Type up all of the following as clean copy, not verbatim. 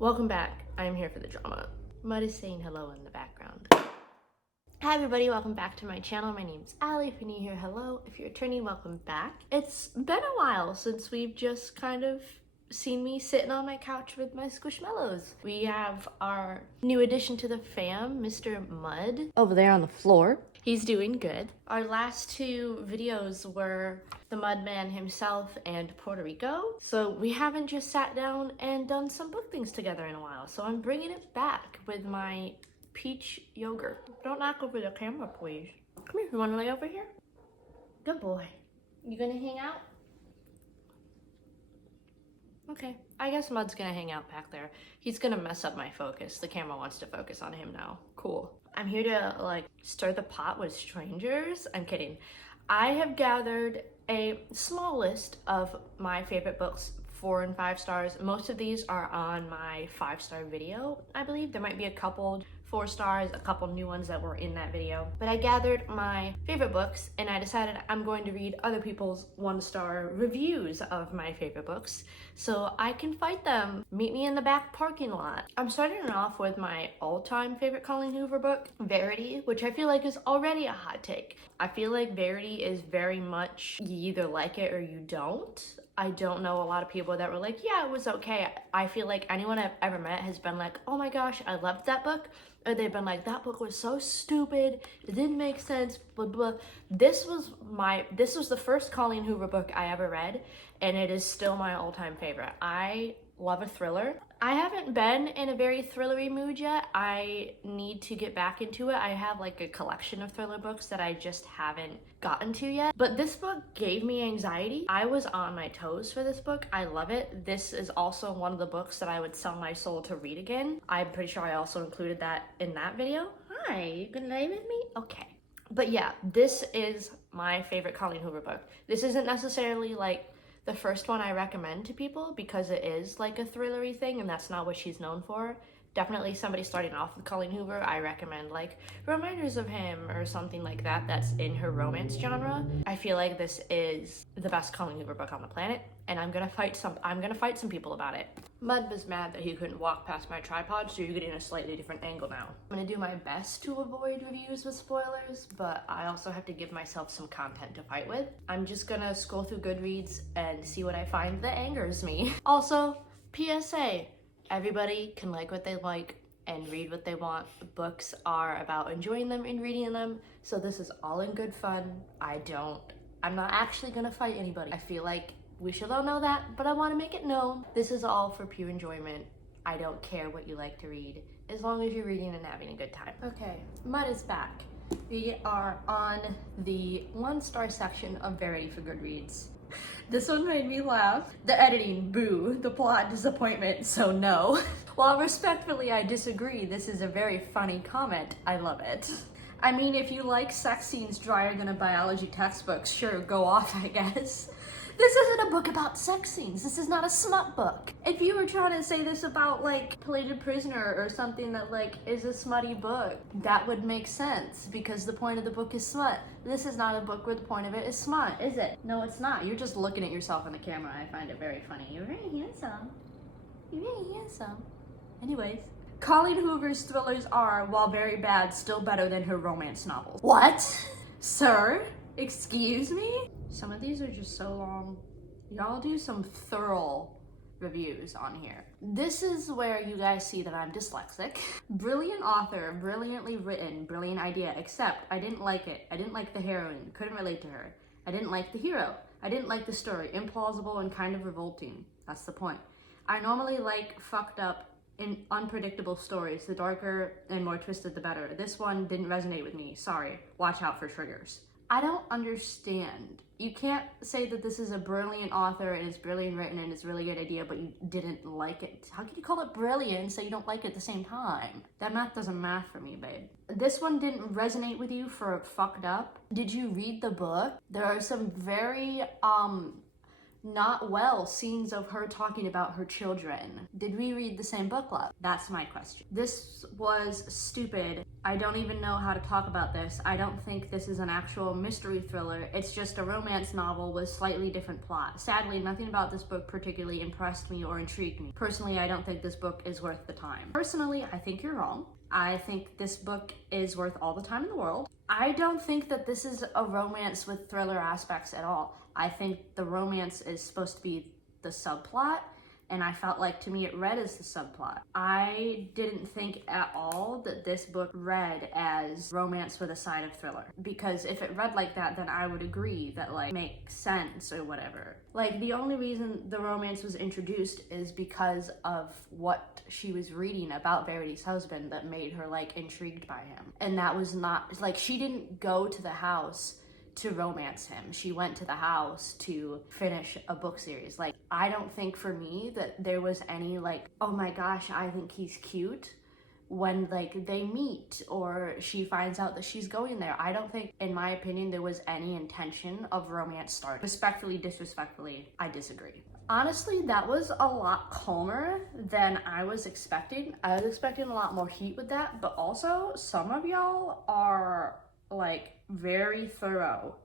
Welcome back. I am here for the drama. Mud is saying hello in the background. Hi everybody, welcome back to my channel. My name's Allie. If you're new here, hello. If you're returning, welcome back. It's been a while since we've just kind of seen me sitting on my couch with my squishmallows. We have our new addition to the fam, Mr. Mud, over there on the floor. He's doing good. Our last two videos were the Mudman himself and Puerto Rico. So we haven't just sat down and done some book things together in a while. So I'm bringing it back with my peach yogurt. Don't knock over the camera, please. Come here, you wanna lay over here? Good boy. You gonna hang out? Okay, I guess Mud's gonna hang out back there. He's gonna mess up my focus. The camera wants to focus on him now. Cool. I'm here to stir the pot with strangers. I'm kidding. I have gathered a small list of my favorite books, 4 and 5 stars. Most of these are on my 5-star video, I believe. There might be a couple 4 stars, a couple new ones that were in that video. But I gathered my favorite books and I decided I'm going to read other people's 1-star reviews of my favorite books so I can fight them. Meet me in the back parking lot. I'm starting off with my all-time favorite Colleen Hoover book, Verity, which I feel like is already a hot take. I feel like Verity is very much you either like it or you don't. I don't know a lot of people that were like, yeah, it was okay. I feel like anyone I've ever met has been like, oh my gosh, I loved that book. Or they've been like, that book was so stupid. It didn't make sense, blah, blah. This was the first Colleen Hoover book I ever read, and it is still my all-time favorite. I love a thriller. I haven't been in a very thrillery mood yet. I need to get back into it. I have like a collection of thriller books that I just haven't gotten to yet. But this book gave me anxiety. I was on my toes for this book. I love it. This is also one of the books that I would sell my soul to read again. I'm pretty sure I also included that in that video. Hi, you gonna lay with me? Okay. But yeah, this is my favorite Colleen Hoover book. This isn't necessarily like the first one I recommend to people because it is like a thrillery thing and that's not what she's known for. Definitely somebody starting off with Colleen Hoover, I recommend like Reminders of Him or something like that that's in her romance genre. I feel like this is the best Colleen Hoover book on the planet and I'm gonna fight some people about it. Mud was mad that he couldn't walk past my tripod, so you're getting a slightly different angle now. I'm gonna do my best to avoid reviews with spoilers, but I also have to give myself some content to fight with. I'm just gonna scroll through Goodreads and see what I find that angers me. Also, PSA, everybody can like what they like and read what they want. Books are about enjoying them and reading them, so this is all in good fun. I'm not actually gonna fight anybody. I feel like we should all know that, but I want to make it known. This is all for pure enjoyment. I don't care what you like to read, as long as you're reading and having a good time. Okay, Mud is back. We are on the 1-star section of Verity for Goodreads. This one made me laugh. The editing, boo. The plot, disappointment, so no. While respectfully I disagree, this is a very funny comment. I love it. I mean, if you like sex scenes drier than a biology textbook, sure, go off, I guess. This isn't a book about sex scenes. This is not a smut book. If you were trying to say this about like Plated Prisoner or something that like is a smutty book, that would make sense because the point of the book is smut. This is not a book where the point of it is smut, is it? No, it's not. You're just looking at yourself on the camera. I find it very funny. You're very handsome. You're very handsome. Anyways. Colleen Hoover's thrillers are, while very bad, still better than her romance novels. What? Sir? Excuse me? Some of these are just so long. Y'all do some thorough reviews on here. This is where you guys see that I'm dyslexic. Brilliant author, brilliantly written, brilliant idea, except I didn't like it. I didn't like the heroine, couldn't relate to her. I didn't like the hero. I didn't like the story, implausible and kind of revolting. That's the point. I normally like fucked up and unpredictable stories. The darker and more twisted, the better. This one didn't resonate with me. Sorry. Watch out for triggers. I don't understand. You can't say that this is a brilliant author and it's brilliant written and it's a really good idea, but you didn't like it. How can you call it brilliant and say you don't like it at the same time? That math doesn't math for me, babe. This one didn't resonate with you for fucked up. Did you read the book? There are some very, not well scenes of her talking about her children. Did we read the same book club? That's my question. This was stupid. I don't even know how to talk about this. I don't think this is an actual mystery thriller. It's just a romance novel with slightly different plot. Sadly, nothing about this book particularly impressed me or intrigued me. Personally, I don't think this book is worth the time. Personally, I think you're wrong. I think this book is worth all the time in the world. I don't think that this is a romance with thriller aspects at all. I think the romance is supposed to be the subplot, and I felt like, to me, it read as the subplot. I didn't think at all that this book read as romance with a side of thriller. Because if it read like that, then I would agree that, like, makes sense or whatever. Like, the only reason the romance was introduced is because of what she was reading about Verity's husband that made her, like, intrigued by him. And that was not, like, she didn't go to the house to romance him. She went to the house to finish a book series. Like, I don't think for me that there was any like, oh my gosh, I think he's cute when like they meet or she finds out that she's going there. I don't think, in my opinion, there was any intention of romance start. Respectfully, disrespectfully, I disagree. Honestly, that was a lot calmer than I was expecting. I was expecting a lot more heat with that, but also some of y'all are like very thorough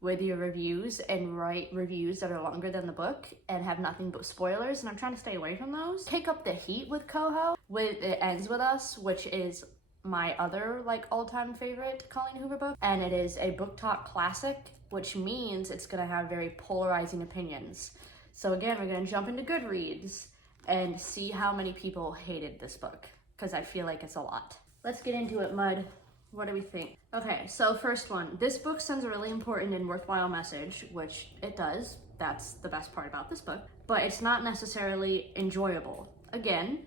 with your reviews and write reviews that are longer than the book and have nothing but spoilers, and I'm trying to stay away from those. Take up the heat with Coho with It Ends With Us, which is my other like all-time favorite Colleen Hoover book, and it is a book talk classic, which means it's gonna have very polarizing opinions. So again, we're gonna jump into Goodreads and see how many people hated this book, because I feel like it's a lot. Let's get into it, Mud. What do we think? Okay, so first one. This book sends a really important and worthwhile message, which it does. That's the best part about this book. But it's not necessarily enjoyable. Again,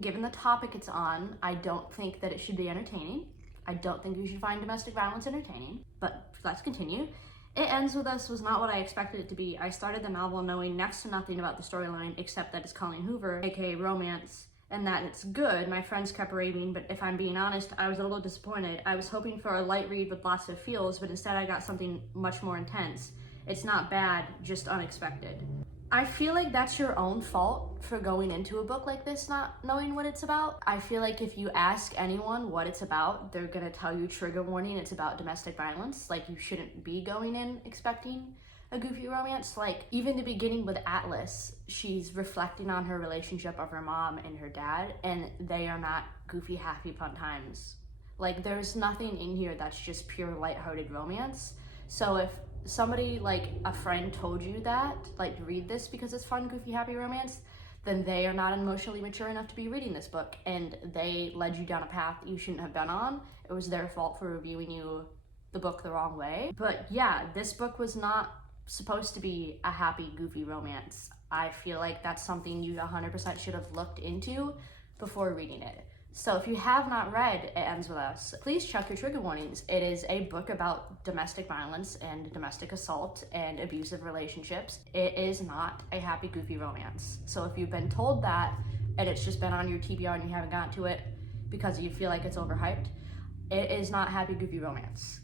given the topic it's on, I don't think that it should be entertaining. I don't think you should find domestic violence entertaining. But let's continue. It Ends With Us was not what I expected it to be. I started the novel knowing next to nothing about the storyline except that it's Colleen Hoover, aka romance, and that it's good. My friends kept raving, but if I'm being honest, I was a little disappointed. I was hoping for a light read with lots of feels, but instead I got something much more intense. It's not bad, just unexpected. I feel like that's your own fault for going into a book like this not knowing what it's about. I feel like if you ask anyone what it's about, they're gonna tell you, trigger warning, it's about domestic violence. Like, you shouldn't be going in expecting a goofy romance. Like, even the beginning with Atlas, she's reflecting on her relationship of her mom and her dad, and they are not goofy, happy, fun times. Like, there's nothing in here that's just pure lighthearted romance. So if somebody, like a friend, told you that, like, read this because it's fun, goofy, happy romance, then they are not emotionally mature enough to be reading this book, and they led you down a path that you shouldn't have been on. It was their fault for reviewing you the book the wrong way. But yeah, this book was not supposed to be a happy, goofy romance. I feel like that's something you 100% should have looked into before reading it. So if you have not read It Ends With Us, please check your trigger warnings. It is a book about domestic violence and domestic assault and abusive relationships. It is not a happy, goofy romance. So if you've been told that and it's just been on your TBR and you haven't gotten to it because you feel like it's overhyped, it is not happy, goofy romance.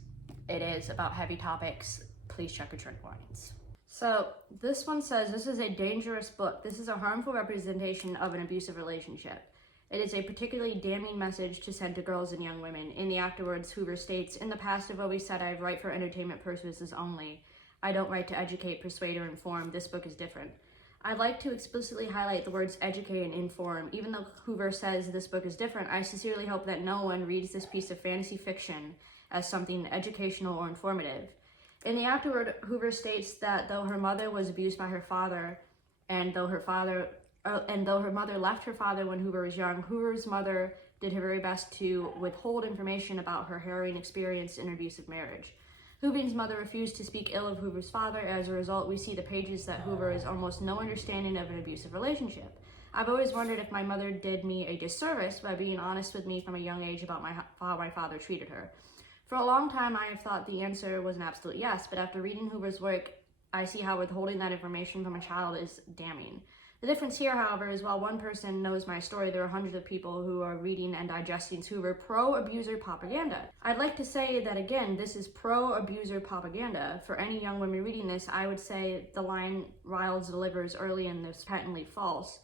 It is about heavy topics. Please check your trigger warnings. So this one says, this is a dangerous book. This is a harmful representation of an abusive relationship. It is a particularly damning message to send to girls and young women. In the afterwards, Hoover states, in the past I've always said I write for entertainment purposes only. I don't write to educate, persuade, or inform. This book is different. I'd like to explicitly highlight the words educate and inform. Even though Hoover says this book is different, I sincerely hope that no one reads this piece of fantasy fiction as something educational or informative. In the afterword, Hoover states that though her mother was abused by her father, and though her mother left her father when Hoover was young, Hoover's mother did her very best to withhold information about her harrowing experience in an abusive marriage. Hoover's mother refused to speak ill of Hoover's father. As a result, we see the pages that Hoover has almost no understanding of an abusive relationship. I've always wondered if my mother did me a disservice by being honest with me from a young age about how my father treated her. For a long time, I have thought the answer was an absolute yes, but after reading Hoover's work, I see how withholding that information from a child is damning. The difference here, however, is while one person knows my story, there are hundreds of people who are reading and digesting Hoover pro-abuser propaganda. I'd like to say that, again, this is pro-abuser propaganda. For any young women reading this, I would say the line Riles delivers early in this patently false.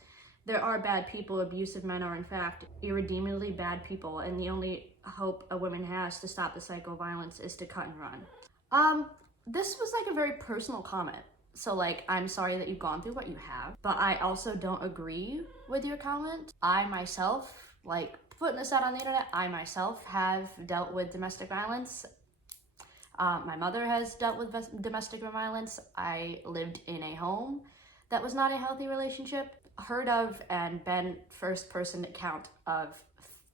There are bad people. Abusive men are in fact irredeemably bad people, and the only hope a woman has to stop the cycle of violence is to cut and run. This was like a very personal comment. So like, I'm sorry that you've gone through what you have, but I also don't agree with your comment. I myself, like putting this out on the internet, I myself have dealt with domestic violence. My mother has dealt with domestic violence. I lived in a home that was not a healthy relationship. Heard of and been first person account of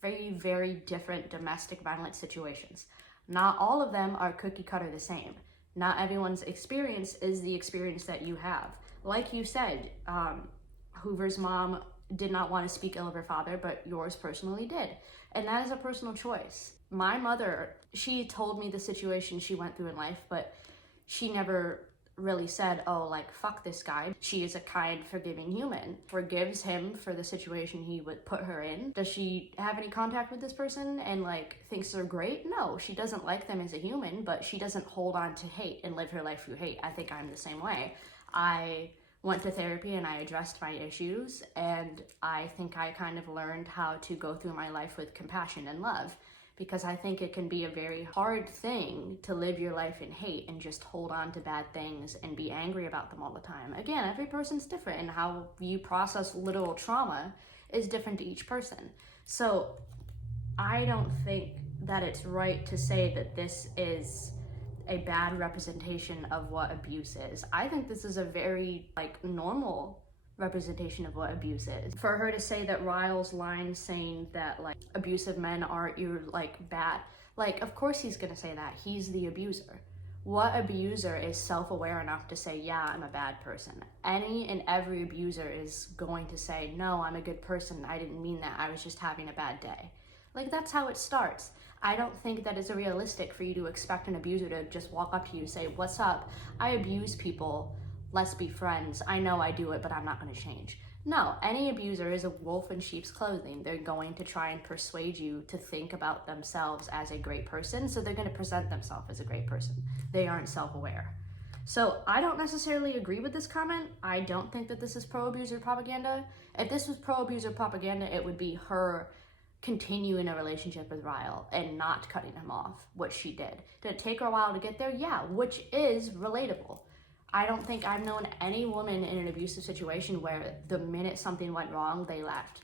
very, very different domestic violence situations. Not all of them are cookie cutter the same. Not everyone's experience is the experience that you have. Like you said, Hoover's mom did not want to speak ill of her father, but yours personally did. And that is a personal choice. My mother, she told me the situation she went through in life, but she never really said, oh, like, fuck this guy. She is a kind, forgiving human. Forgives him for the situation he would put her in. Does she have any contact with this person and like thinks they're great? No, she doesn't like them as a human, but she doesn't hold on to hate and live her life through hate. I think I'm the same way. I went to therapy and I addressed my issues, and I think I kind of learned how to go through my life with compassion and love, because I think it can be a very hard thing to live your life in hate and just hold on to bad things and be angry about them all the time. Again, every person's different, and how you process literal trauma is different to each person. So I don't think that it's right to say that this is a bad representation of what abuse is. I think this is a very like normal representation of what abuse is. For her to say that Ryle's line saying that like abusive men are like bad, like of course he's gonna say that. He's the abuser. What abuser is self-aware enough to say, yeah, I'm a bad person? Any and every abuser is going to say, no, I'm a good person. I didn't mean that. I was just having a bad day. Like, that's how it starts. I don't think that it's realistic for you to expect an abuser to just walk up to you and say, what's up? I abuse people. Let's be friends. I know I do it, but I'm not going to change. No, any abuser is a wolf in sheep's clothing. They're going to try and persuade you to think about themselves as a great person, so they're going to present themselves as a great person. They aren't self-aware. So I don't necessarily agree with this comment. I don't think that this is pro-abuser propaganda. If this was pro-abuser propaganda, it would be her continuing a relationship with Ryle and not cutting him off, which she did. Did it take her a while to get there? Yeah, which is relatable. I don't think I've known any woman in an abusive situation where the minute something went wrong, they left.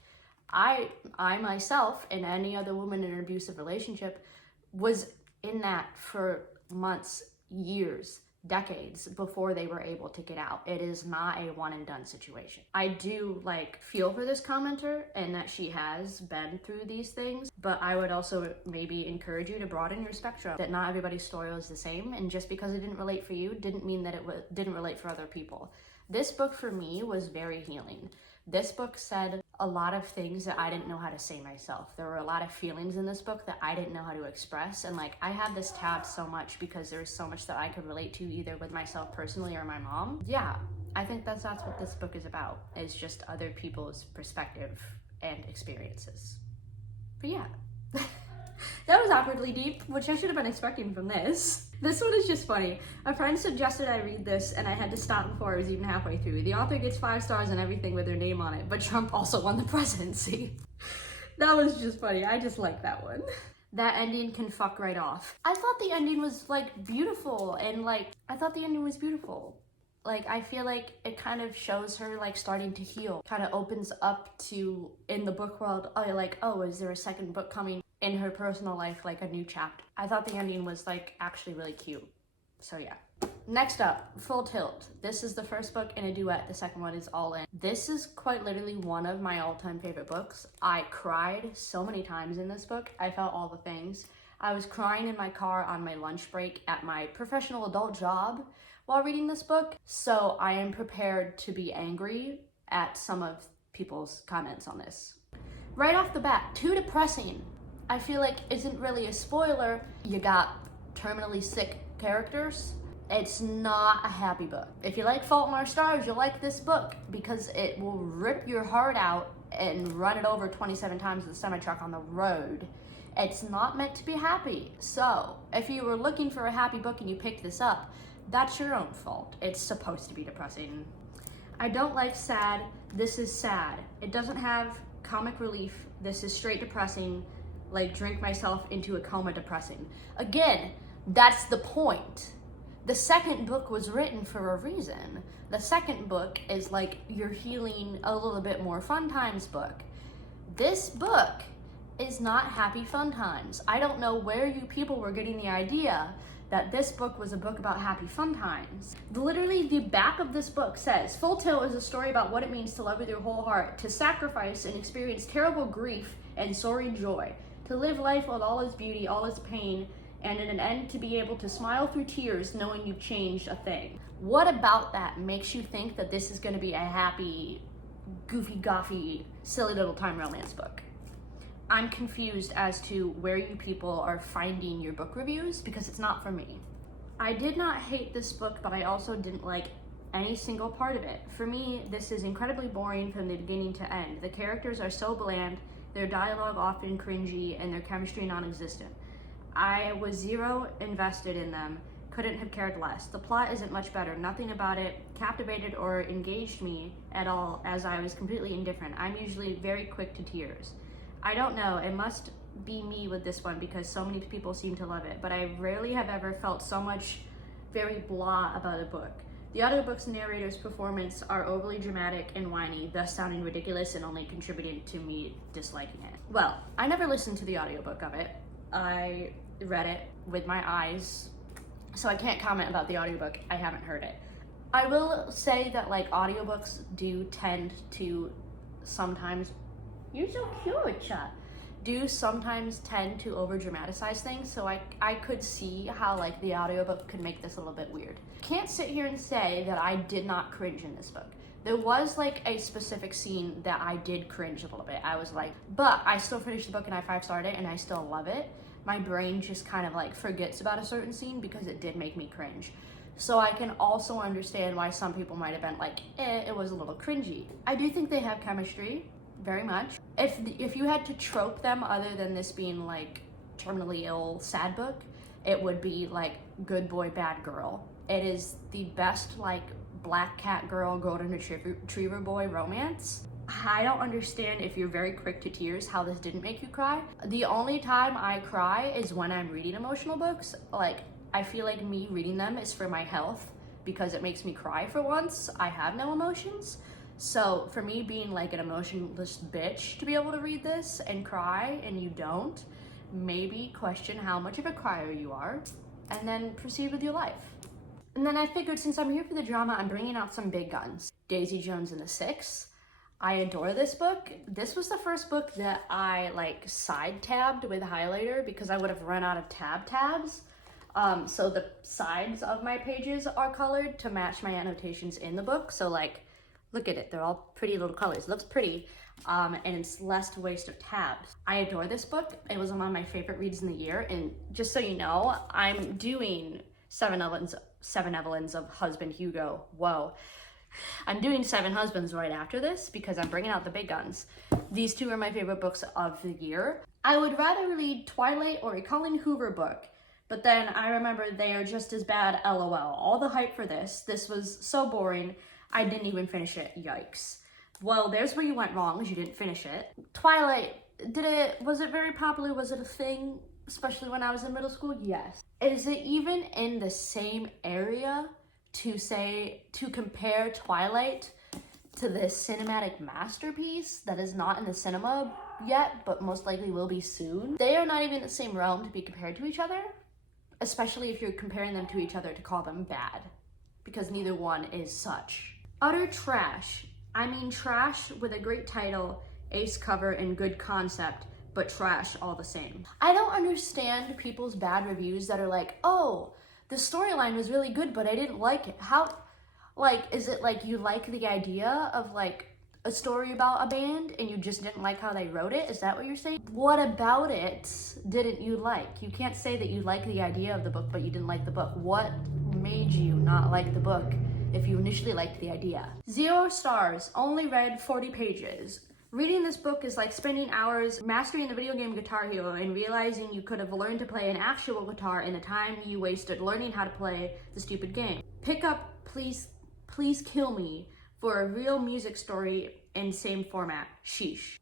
I myself, and any other woman in an abusive relationship, was in that for months, years, decades before they were able to get out. It is not a one and done situation. I do like feel for this commenter and that she has been through these things, but I would also maybe encourage you to broaden your spectrum, that not everybody's story is the same, and just because it didn't relate for you didn't mean that it didn't relate for other people. This book for me was very healing. This book said a lot of things that I didn't know how to say myself. There were a lot of feelings in this book that I didn't know how to express, and like I had this tabbed so much because there's so much that I could relate to either with myself personally or my mom. Yeah, I think that's what this book is about, is just other people's perspective and experiences. But yeah. That was awkwardly deep, which I should have been expecting from this. This one is just funny. A friend suggested I read this, and I had to stop before I was even halfway through. The author gets 5 stars and everything with their name on it, but Trump also won the presidency. That was just funny. I just like that one. That ending can fuck right off. I thought the ending was like beautiful, and like I feel like it kind of shows her like starting to heal, kind of opens up to, in the book world, oh, is there a second book coming in her personal life, like a new chapter. I thought the ending was like actually really cute. So yeah. Next up, Full Tilt. This is the first book in a duet. The second one is All In. This is quite literally one of my all-time favorite books. I cried so many times in this book. I felt all the things. I was crying in my car on my lunch break at my professional adult job while reading this book. So I am prepared to be angry at some of people's comments on this. Right off the bat, too depressing. I feel like isn't really a spoiler. You got terminally sick characters. It's not a happy book. If you like Fault in Our Stars, you'll like this book because it will rip your heart out and run it over 27 times with a semi-truck on the road. It's not meant to be happy. So if you were looking for a happy book and you picked this up, that's your own fault. It's supposed to be depressing. I don't like sad. This is sad. It doesn't have comic relief. This is straight depressing, like drink myself into a coma depressing. Again, that's the point. The second book was written for a reason. The second book is like your healing, a little bit more fun times book. This book is not happy fun times. I don't know where you people were getting the idea that this book was a book about happy fun times. Literally, the back of this book says, Full Tilt is a story about what it means to love with your whole heart, to sacrifice and experience terrible grief and soaring joy, to live life with all its beauty, all its pain, and in an end to be able to smile through tears knowing you've changed a thing. What about that makes you think that this is gonna be a happy, goofy, silly little time romance book? I'm confused as to where you people are finding your book reviews because it's not for me. I did not hate this book, but I also didn't like any single part of it. For me, this is incredibly boring from the beginning to end. The characters are so bland, their dialogue often cringy, and their chemistry non-existent. I was zero invested in them, couldn't have cared less. The plot isn't much better. Nothing about it captivated or engaged me at all, as I was completely indifferent. I'm usually very quick to tears. I don't know, it must be me with this one because so many people seem to love it, but I rarely have ever felt so much very blah about a book. The audiobook's narrator's performance are overly dramatic and whiny, thus sounding ridiculous and only contributing to me disliking it. Well, I never listened to the audiobook of it. I read it with my eyes, so I can't comment about the audiobook. I haven't heard it. I will say that like audiobooks do tend to sometimes, you're so cute, Cha, do sometimes tend to over dramatize things, so I could see how like the audiobook could make this a little bit weird. Can't sit here and say that I did not cringe in this book. There was like a specific scene that I did cringe a little bit. I was like, but I still finished the book and I 5-starred it and I still love it. My brain just kind of like forgets about a certain scene because it did make me cringe. So I can also understand why some people might have been like, it was a little cringy. I do think they have chemistry, very much. If you had to trope them other than this being like terminally ill sad book, it would be like good boy, bad girl. It is the best like black cat girl, golden retriever boy romance. I don't understand if you're very quick to tears how this didn't make you cry. The only time I cry is when I'm reading emotional books. Like, I feel like me reading them is for my health because it makes me cry for once. I have no emotions. So for me being like an emotionless bitch to be able to read this and cry and you don't, maybe question how much of a crier you are and then proceed with your life. And then I figured since I'm here for the drama, I'm bringing out some big guns. Daisy Jones and the Six. I adore this book. This was the first book that I like side tabbed with highlighter because I would have run out of tabs. So the sides of my pages are colored to match my annotations in the book. So like, look at it, they're all pretty little colors. It looks pretty, and it's less waste of tabs. I adore this book. It was one of my favorite reads in the year. And just so you know, I'm doing Seven Evelyns of Husband Hugo. Whoa. I'm doing Seven Husbands right after this because I'm bringing out the big guns. These two are my favorite books of the year. I would rather read Twilight or a Colleen Hoover book, but then I remember they are just as bad, LOL. All the hype for this was so boring, I didn't even finish it, yikes. Well, there's where you went wrong, is you didn't finish it. Twilight, was it very popular? Was it a thing, especially when I was in middle school? Yes. Is it even in the same area to compare Twilight to this cinematic masterpiece that is not in the cinema yet, but most likely will be soon? They are not even in the same realm to be compared to each other, especially if you're comparing them to each other to call them bad, because neither one is such. Utter trash. I mean trash with a great title, ace cover, and good concept, but trash all the same. I don't understand people's bad reviews that are like, oh, the storyline was really good, but I didn't like it. How, like, is it like you like the idea of like a story about a band and you just didn't like how they wrote it? Is that what you're saying? What about it didn't you like? You can't say that you like the idea of the book, but you didn't like the book. What made you not like the book if you initially liked the idea? 0 stars, only read 40 pages. Reading this book is like spending hours mastering the video game Guitar Hero and realizing you could have learned to play an actual guitar in the time you wasted learning how to play the stupid game. Pick up Please Kill Me for a real music story in same format. Sheesh.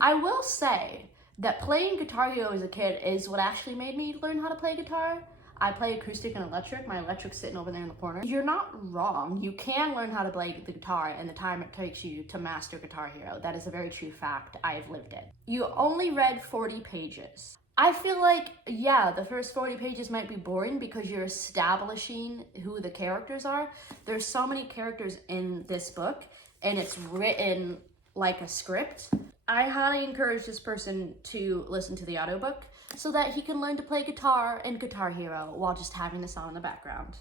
I will say that playing Guitar Hero as a kid is what actually made me learn how to play guitar. I play acoustic and electric. My electric's sitting over there in the corner. You're not wrong. You can learn how to play the guitar in the time it takes you to master Guitar Hero. That is a very true fact. I have lived it. You only read 40 pages. I feel like, yeah, the first 40 pages might be boring because you're establishing who the characters are. There's so many characters in this book, and it's written like a script. I highly encourage this person to listen to the audiobook so that he can learn to play guitar in Guitar Hero while just having this on in the background.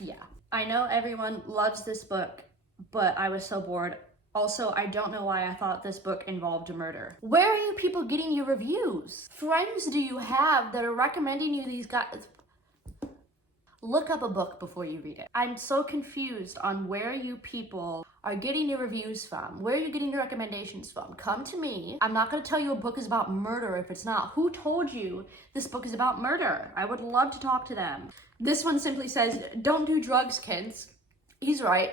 Yeah. I know everyone loves this book, but I was so bored. Also, I don't know why I thought this book involved a murder. Where are you people getting your reviews? Friends do you have that are recommending you these guys? Look up a book before you read it. I'm so confused on where you people are getting your reviews from. Where are you getting your recommendations from? Come to me. I'm not gonna tell you a book is about murder if it's not. Who told you this book is about murder? I would love to talk to them. This one simply says, don't do drugs, kids. He's right.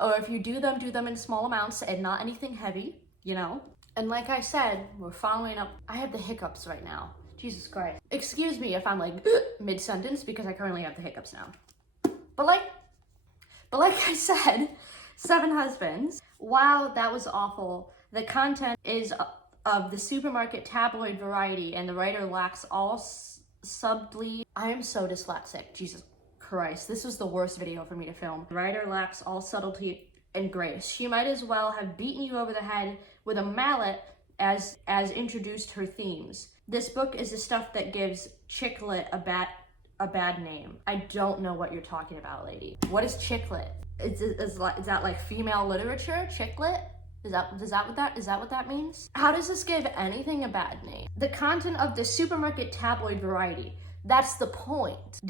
Or if you do them in small amounts and not anything heavy, you know? And like I said, we're following up. I have the hiccups right now. Jesus Christ. Excuse me if I'm like mid-sentence because I currently have the hiccups now. But like I said, 7 Husbands. Wow, that was awful. The content is of the supermarket tabloid variety and the writer lacks all subtly. I am so dyslexic. Jesus Christ, this was the worst video for me to film. The writer lacks all subtlety and grace. She might as well have beaten you over the head with a mallet as introduced her themes. This book is the stuff that gives chick lit a bad name. I don't know what you're talking about, lady. What is chick lit? Is that like female literature? Chick lit? Is that what that means? How does this give anything a bad name? The content of the supermarket tabloid variety. That's the point.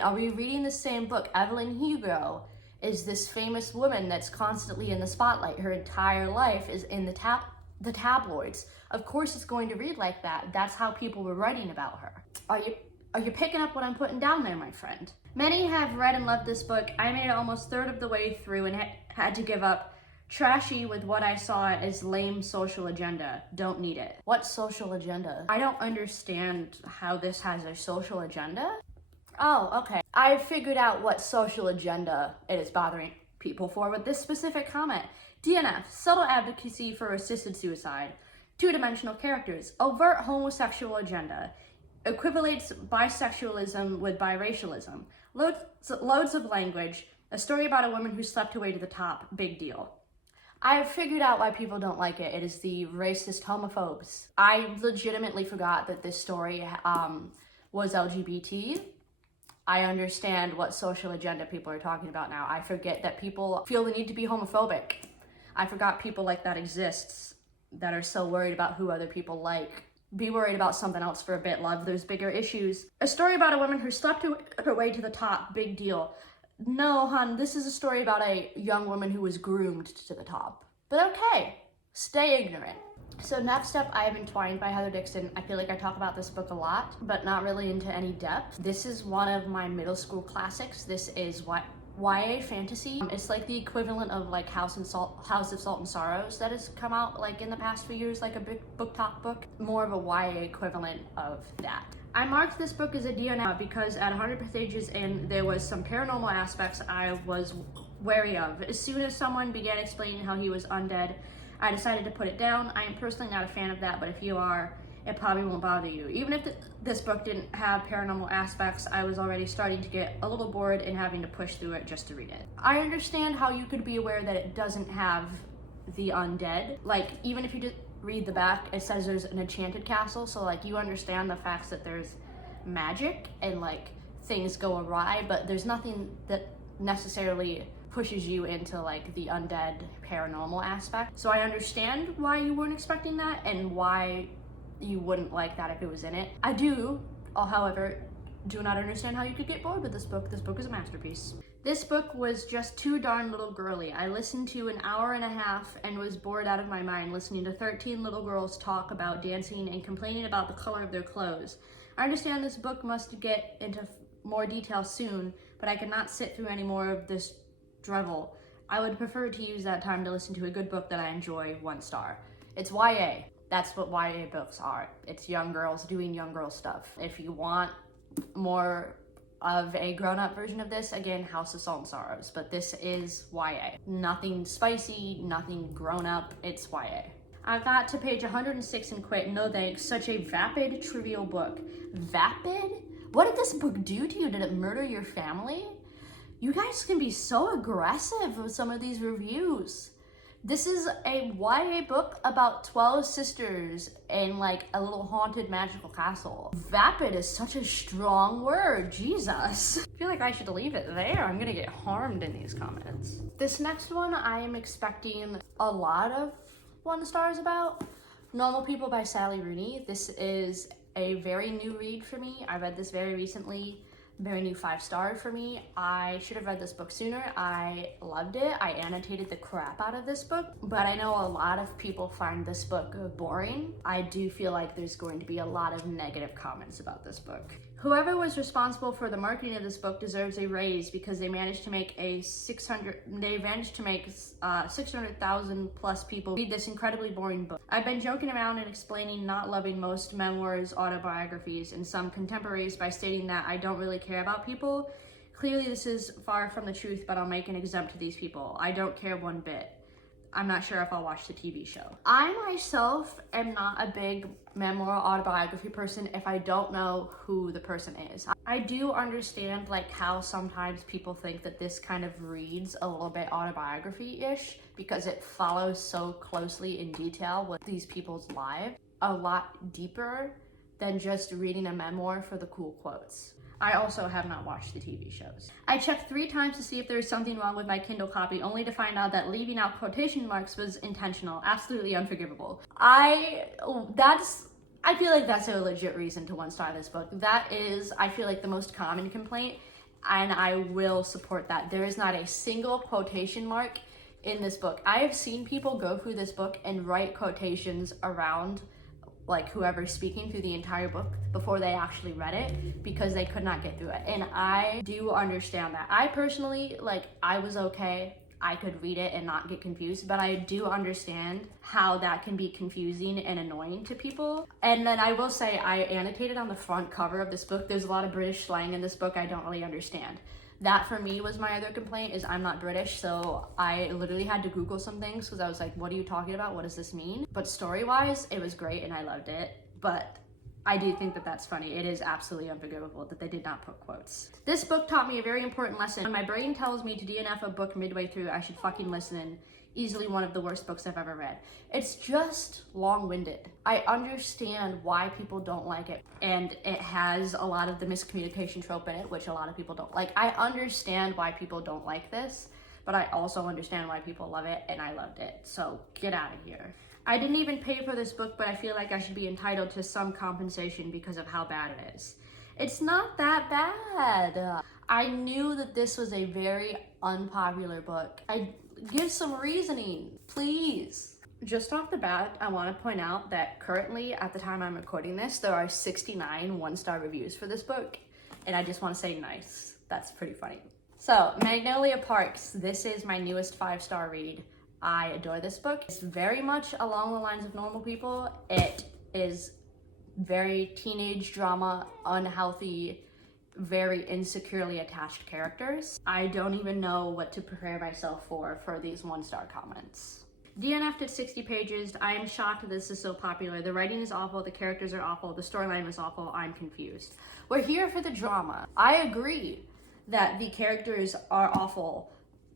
Are we reading the same book? Evelyn Hugo is this famous woman that's constantly in the spotlight. Her entire life is in the tabloids. Of course it's going to read like that. That's how people were writing about her. Are you picking up what I'm putting down there, my friend? Many have read and loved this book. I made it almost third of the way through and had to give up. Trashy with what I saw as lame social agenda. Don't need it. What social agenda? I don't understand how this has a social agenda. Oh, okay. I figured out what social agenda it is bothering people for with this specific comment. DNF, subtle advocacy for assisted suicide. Two-dimensional characters, overt homosexual agenda. Equivalates bisexualism with biracialism. Loads of language. A story about a woman who slept her way to the top. Big deal. I have figured out why people don't like it. It is the racist homophobes. I legitimately forgot that this story was LGBT. I understand what social agenda people are talking about now. I forget that people feel the need to be homophobic. I forgot people like that exists that are so worried about who other people like. Be worried about something else for a bit, love. There's bigger issues. A story about a woman who slept her way to the top. Big deal. No, hon, this is a story about a young woman who was groomed to the top. But okay, stay ignorant. So next up, I have Entwined by Heather Dixon. I feel like I talk about this book a lot, but not really into any depth. This is one of my middle school classics. This is YA fantasy. It's like the equivalent of like House of Salt and Sorrows that has come out like in the past few years, like a big book talk book. More of a YA equivalent of that. I marked this book as a DNF because at 100 pages in, there was some paranormal aspects I was wary of. As soon as someone began explaining how he was undead, I decided to put it down. I am personally not a fan of that, but if you are, it probably won't bother you. Even if this book didn't have paranormal aspects, I was already starting to get a little bored and having to push through it just to read it. I understand how you could be aware that it doesn't have the undead. Like, even if you just read the back, it says there's an enchanted castle, so like you understand the facts that there's magic and like things go awry, but there's nothing that necessarily pushes you into like the undead paranormal aspect. So I understand why you weren't expecting that and why you wouldn't like that if it was in it. I do, however, do not understand how you could get bored with this book. This book is a masterpiece. This book was just too darn little girly. I listened to an hour and a half and was bored out of my mind listening to 13 little girls talk about dancing and complaining about the color of their clothes. I understand this book must get into more detail soon, but I cannot sit through any more of this drivel. I would prefer to use that time to listen to a good book that I enjoy, 1 star. It's YA. That's what YA books are. It's young girls doing young girl stuff. If you want more of a grown-up version of this, again, House of Salt and Sorrows, but this is YA. Nothing spicy, nothing grown-up, it's YA. I got to page 106 and quit. No thanks. Such a vapid, trivial book. Vapid? What did this book do to you? Did it murder your family? You guys can be so aggressive with some of these reviews. This is a YA book about 12 sisters in like a little haunted magical castle. Vapid is such a strong word, Jesus. I feel like I should leave it there. I'm gonna get harmed in these comments. This next one I am expecting a lot of 1 stars about. Normal People by Sally Rooney. This is a very new read for me. I read this very recently. Very new 5-star for me. I should have read this book sooner. I loved it. I annotated the crap out of this book, but I know a lot of people find this book boring. I do feel like there's going to be a lot of negative comments about this book. Whoever was responsible for the marketing of this book deserves a raise because they managed to make 600,000 plus people read this incredibly boring book. I've been joking around and explaining not loving most memoirs, autobiographies, and some contemporaries by stating that I don't really care about people. Clearly this is far from the truth, but I'll make an exempt to these people. I don't care one bit. I'm not sure if I'll watch the TV show. I myself am not a big memoir autobiography person if I don't know who the person is. I do understand like how sometimes people think that this kind of reads a little bit autobiography-ish because it follows so closely in detail with these people's lives, a lot deeper than just reading a memoir for the cool quotes. I also have not watched the TV shows. I checked 3 times to see if there was something wrong with my Kindle copy, only to find out that leaving out quotation marks was intentional. Absolutely unforgivable. I feel like that's a legit reason to 1-star this book. That is, I feel like, the most common complaint, and I will support that. There is not a single quotation mark in this book. I have seen people go through this book and write quotations around like whoever's speaking through the entire book before they actually read it because they could not get through it. And I do understand that. I personally, like, I was okay. I could read it and not get confused, but I do understand how that can be confusing and annoying to people. And then I will say I annotated on the front cover of this book. There's a lot of British slang in this book I don't really understand. That for me was my other complaint, is I'm not British, so I literally had to Google some things because I was like, what are you talking about? What does this mean? But story-wise, it was great and I loved it. But I do think that that's funny. It is absolutely unforgivable that they did not put quotes. This book taught me a very important lesson. When my brain tells me to DNF a book midway through, I should fucking listen. Easily one of the worst books I've ever read. It's just long-winded. I understand why people don't like it, and it has a lot of the miscommunication trope in it, which a lot of people don't like. I understand why people don't like this, but I also understand why people love it, and I loved it. So get out of here. I didn't even pay for this book, but I feel like I should be entitled to some compensation because of how bad it is. It's not that bad. I knew that this was a very unpopular book. Give some reasoning, please. Just off the bat, I want to point out that currently, at the time I'm recording this, there are 69 1-star reviews for this book, and I just want to say nice. That's pretty funny. So, Magnolia Parks. This is my newest 5-star read. I adore this book. It's very much along the lines of Normal People. It is very teenage drama, unhealthy, very insecurely attached characters. I don't even know what to prepare myself for these 1-star comments. DNF'd at 60 pages. I am shocked that this is so popular. The writing is awful, the characters are awful, the storyline is awful, I'm confused. We're here for the drama. I agree that the characters are awful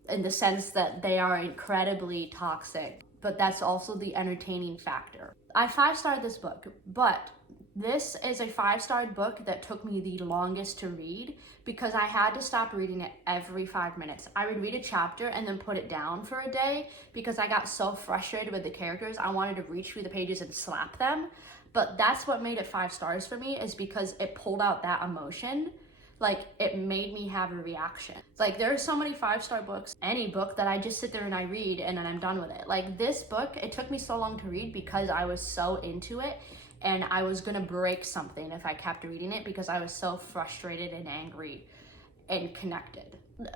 in the sense that they are incredibly toxic, but that's also the entertaining factor. I 5-starred this book, but this is a 5-starred book that took me the longest to read because I had to stop reading it every 5 minutes. I would read a chapter and then put it down for a day because I got so frustrated with the characters. I wanted to reach through the pages and slap them. But that's what made it 5 stars for me, is because it pulled out that emotion. Like, it made me have a reaction. Like, there are so many 5-star books, any book, that I just sit there and I read and then I'm done with it. Like, this book, it took me so long to read because I was so into it. And I was gonna break something if I kept reading it because I was so frustrated and angry. and connected.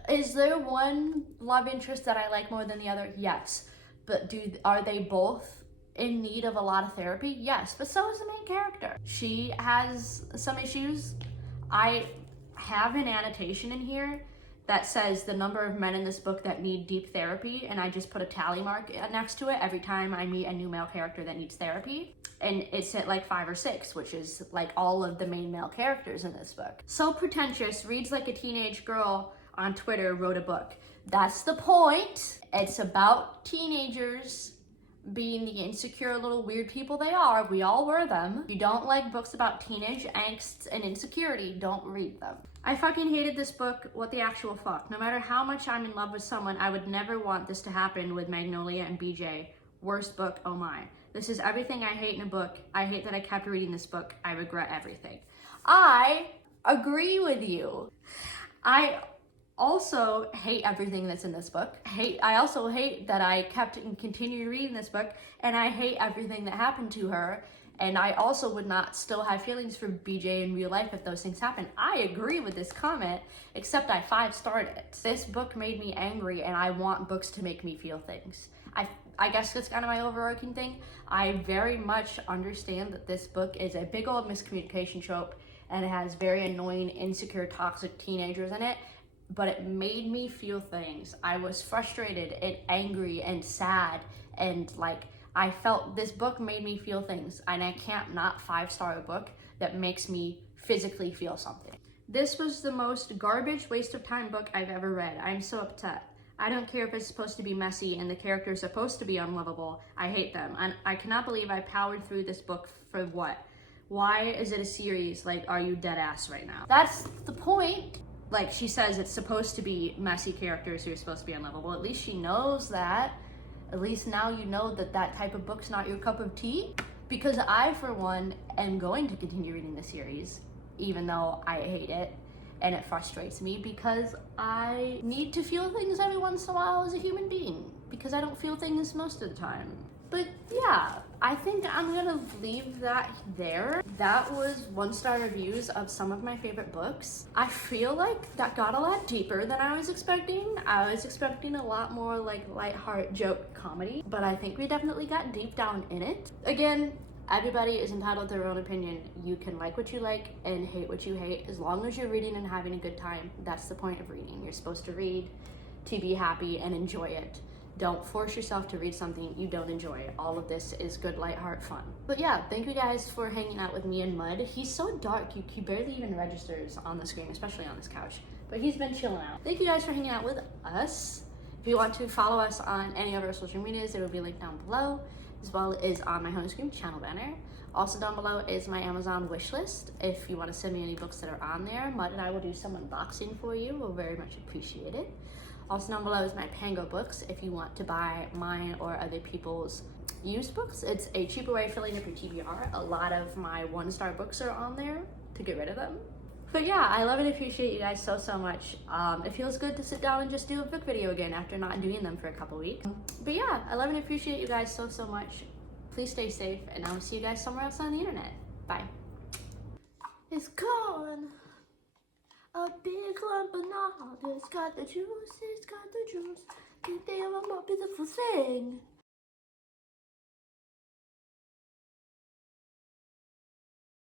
Is there one love interest that I like more than the other? Yes. But are they both in need of a lot of therapy? Yes. But so is the main character. She has some issues. I have an annotation in here that says the number of men in this book that need deep therapy, and I just put a tally mark next to it every time I meet a new male character that needs therapy. And it's at like 5 or 6, which is like all of the main male characters in this book. So pretentious, reads like a teenage girl on Twitter wrote a book. That's the point. It's about teenagers being the insecure little weird people they are. We all were them. If you don't like books about teenage angst and insecurity, don't read them. I fucking hated this book. What the actual fuck? No matter how much I'm in love with someone, I would never want this to happen with Magnolia and BJ. Worst book, oh my. This is everything I hate in a book. I hate that I kept reading this book. I regret everything. I agree with you. I also hate everything that's in this book. I also hate that I kept and continued reading this book, and I hate everything that happened to her. And I also would not still have feelings for BJ in real life if those things happen. I agree with this comment, except I 5-starred it. This book made me angry, and I want books to make me feel things. I guess that's kind of my overarching thing. I very much understand that this book is a big old miscommunication trope, and it has very annoying, insecure, toxic teenagers in it, but it made me feel things. I was frustrated and angry and sad, and like, I felt this book made me feel things, and I can't not 5-star a book that makes me physically feel something. This was the most garbage waste of time book I've ever read. I'm so upset. I don't care if it's supposed to be messy and the characters supposed to be unlovable. I hate them. And I cannot believe I powered through this book for what? Why is it a series? Like, are you dead ass right now? That's the point. Like, she says it's supposed to be messy characters who are supposed to be unlovable. At least she knows that. At least now you know that that type of book's not your cup of tea. Because I, for one, am going to continue reading the series, even though I hate it and it frustrates me, because I need to feel things every once in a while as a human being, because I don't feel things most of the time. But yeah, I think I'm gonna leave that there. That was 1-star reviews of some of my favorite books. I feel like that got a lot deeper than I was expecting. I was expecting a lot more like lighthearted joke comedy, but I think we definitely got deep down in it. Again, everybody is entitled to their own opinion. You can like what you like and hate what you hate. As long as you're reading and having a good time, that's the point of reading. You're supposed to read to be happy and enjoy it. Don't force yourself to read something you don't enjoy. All of this is good, lighthearted fun. But yeah, thank you guys for hanging out with me and Mud. He's so dark, he barely even registers on the screen, especially on this couch. But he's been chilling out. Thank you guys for hanging out with us. If you want to follow us on any of our social medias, there will be a link down below, as well as on my home screen channel banner. Also down below is my Amazon wish list. If you want to send me any books that are on there, Mud and I will do some unboxing for you. We'll very much appreciate it. Also down below is my PangoBooks. If you want to buy mine or other people's used books, it's a cheaper way of filling up your TBR. A lot of my 1-star books are on there to get rid of them. But yeah, I love and appreciate you guys so much. It feels good to sit down and just do a book video again after not doing them for a couple weeks. But yeah, I love and appreciate you guys so much. Please stay safe, and I'll see you guys somewhere else on the internet. Bye. It's gone. A big lump of knowledge, it's got the juice, it's got the juice. Think they are a more beautiful thing.